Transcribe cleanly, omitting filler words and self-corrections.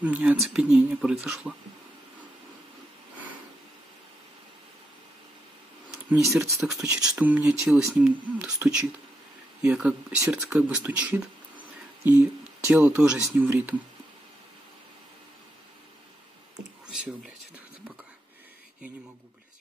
У меня оцепенение произошло. Мне сердце так стучит, что у меня тело с ним стучит. Сердце как бы стучит, и тело тоже с ним в ритм. Все, блядь, это пока. Я не могу, блядь.